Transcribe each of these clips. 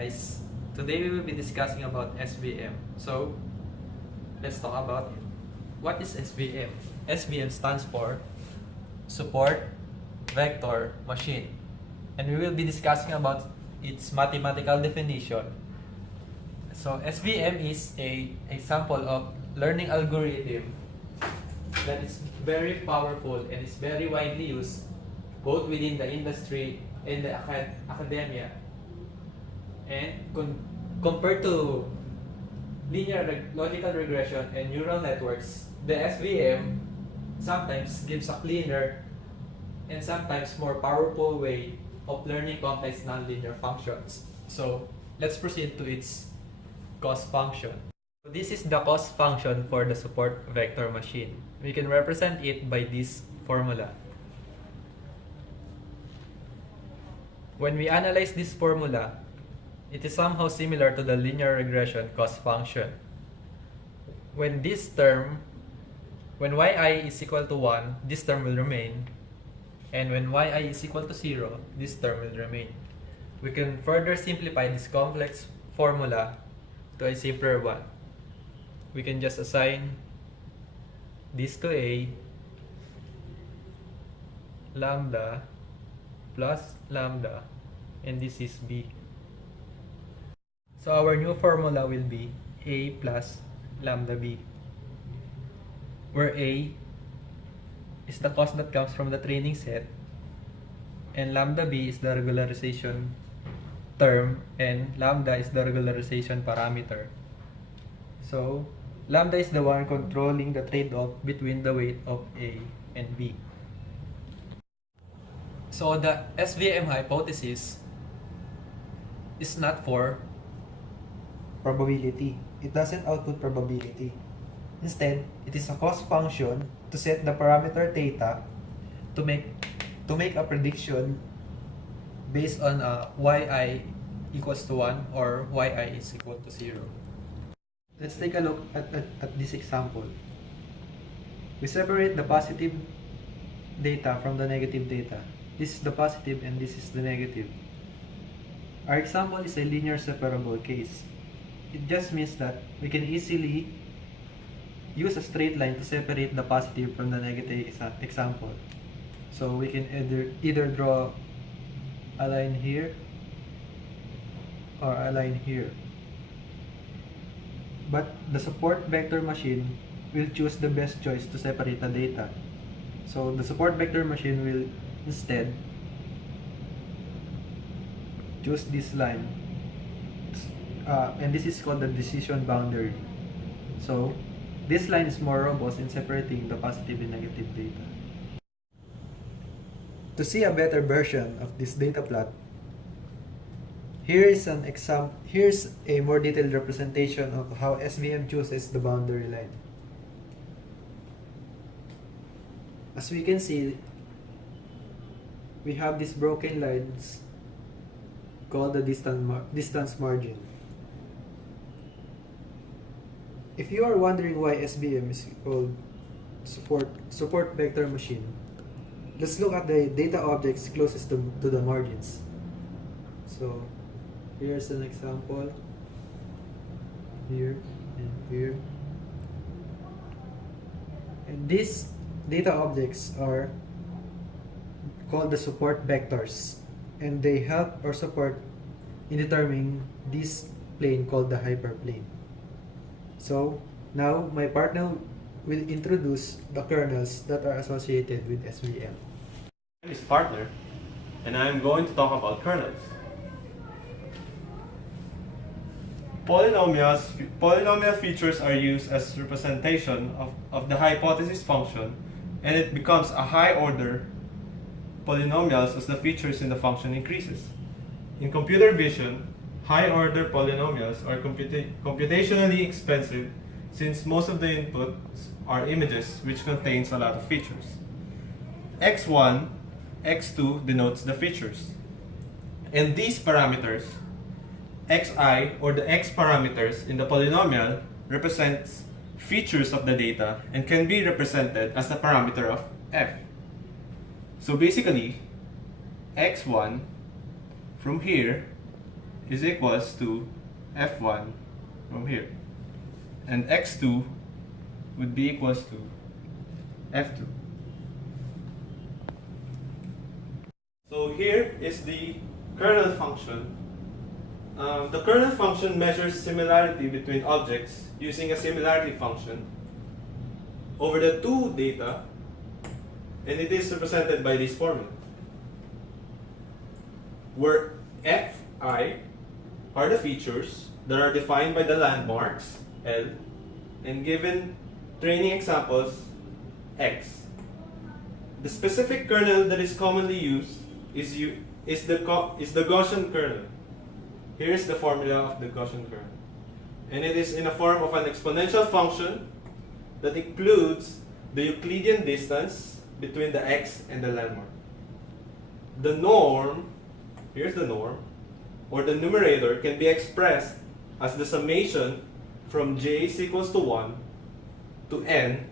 guys, today we will be discussing about SVM. So let's talk about it. What is SVM? SVM stands for Support Vector Machine, and we will be discussing about its mathematical definition. So SVM is a example of learning algorithm that is very powerful and is very widely used both within the industry and the academia. And compared to linear logical regression and neural networks, the SVM sometimes gives a cleaner and sometimes more powerful way of learning complex nonlinear functions. So let's proceed to its cost function. This is the cost function for the support vector machine. We can represent it by this formula. When we analyze this formula, it is somehow similar to the linear regression cost function. When yi is equal to 1, this term will remain, and when yi is equal to 0, this term will remain. We can further simplify this complex formula to a simpler one. We can just assign this to A, lambda plus lambda, and this is B. So our new formula will be A plus lambda B, where A is the cost that comes from the training set, and lambda B is the regularization term, and lambda is the regularization parameter. So lambda is the one controlling the trade-off between the weight of A and B. So the SVM hypothesis is not for probability. It doesn't output probability. Instead, it is a cost function to set the parameter theta to make a prediction based on yi equals to 1 or yi is equal to 0. Let's take a look at this example. We separate the positive data from the negative data. This is the positive and this is the negative. Our example is a linear separable case. It just means that we can easily use a straight line to separate the positive from the negative example. So we can either draw a line here or a line here. But the support vector machine will choose the best choice to separate the data. So the support vector machine will instead choose this line, and this is called the decision boundary. So this line is more robust in separating the positive and negative data. To see a better version of this data plot, here's a more detailed representation of how SVM chooses the boundary line. As we can see, we have these broken lines called the distance margin. If you are wondering why SVM is called support vector machine, let's look at the data objects closest to the margins. So here's an example, here and here. And these data objects are called the support vectors, and they help or support in determining this plane called the hyperplane. So now my partner will introduce the kernels that are associated with SVM. My name is Partner, and I am going to talk about kernels. Polynomial features are used as representation of the hypothesis function, and it becomes a high-order polynomials as the features in the function increases. In computer vision, high-order polynomials are computationally expensive since most of the inputs are images which contains a lot of features. x1, x2 denotes the features. And these parameters, xi or the x parameters in the polynomial represents features of the data and can be represented as a parameter of f. So basically, x1 from here is equals to f1 from here. And x2 would be equals to f2. So here is the kernel function. The kernel function measures similarity between objects using a similarity function over the two data, and it is represented by this formula, where fi are the features that are defined by the landmarks L, and given training examples x. The specific kernel that is commonly used is the Gaussian kernel. Here is the formula of the Gaussian kernel, and it is in the form of an exponential function that includes the Euclidean distance between the x and the landmark. The norm, here's the norm, or the numerator can be expressed as the summation from j is equals to 1 to n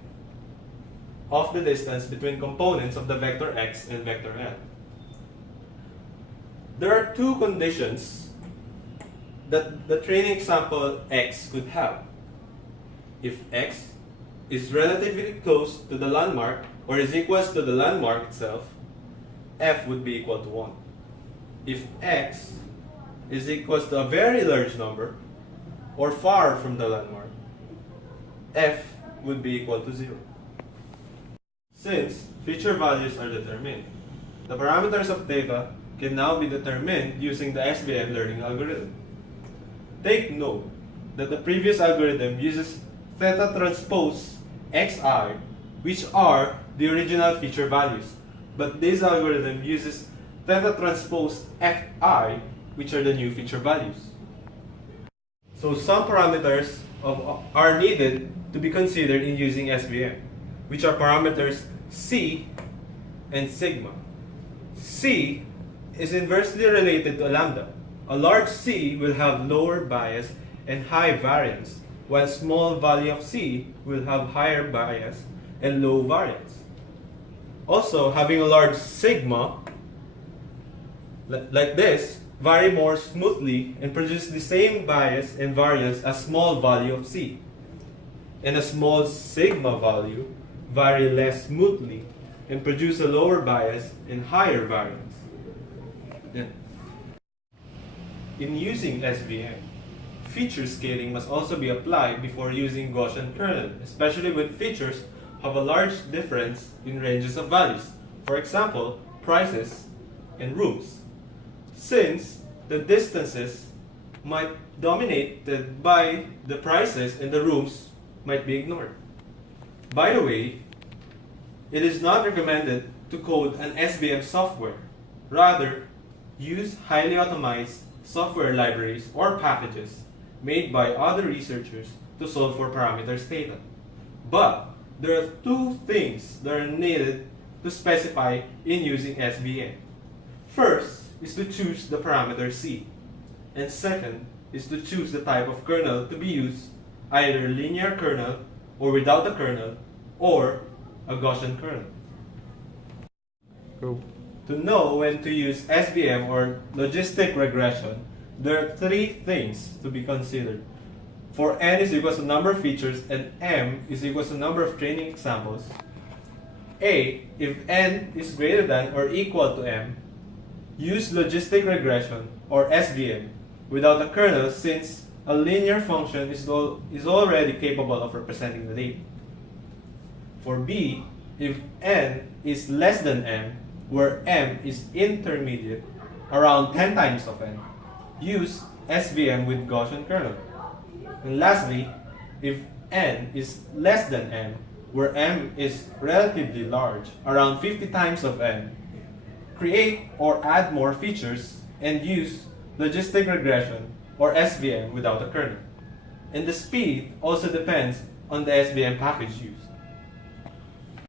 of the distance between components of the vector x and vector n. There are two conditions that the training example x could have. If x is relatively close to the landmark or is equals to the landmark itself, f would be equal to 1. If x is equals to a very large number or far from the landmark, f would be equal to 0. Since feature values are determined, the parameters of data can now be determined using the SVM learning algorithm. Take note that the previous algorithm uses theta transpose xi, which are the original feature values, but this algorithm uses theta transpose fi, which are the new feature values. So some parameters are needed to be considered in using SVM, which are parameters c and sigma. C is inversely related to lambda. A large C will have lower bias and high variance, while small value of C will have higher bias and low variance. Also, having a large sigma, like this, vary more smoothly and produce the same bias and variance as small value of C. And a small sigma value vary less smoothly and produce a lower bias and higher variance. In using SVM, feature scaling must also be applied before using Gaussian kernel, especially when features have a large difference in ranges of values. For example, prices and rooms. Since the distances might dominated by the prices and the rooms might be ignored. By the way, it is not recommended to code an SVM software. Rather, use highly automized software libraries or packages made by other researchers to solve for parameters data. But there are two things that are needed to specify in using SVM. First is to choose the parameter C, and second is to choose the type of kernel to be used, either linear kernel or without a kernel, or a Gaussian kernel. Go. To know when to use SVM or logistic regression, there are three things to be considered. For n is equal to number of features and m is equal to number of training examples. A, if n is greater than or equal to m, use logistic regression or SVM without a kernel, since a linear function is already capable of representing the data. For B, if n is less than m, where m is intermediate, around 10 times of n, use SVM with Gaussian kernel. And lastly, if n is less than m, where m is relatively large, around 50 times of n, create or add more features and use logistic regression or SVM without a kernel. And the speed also depends on the SVM package used.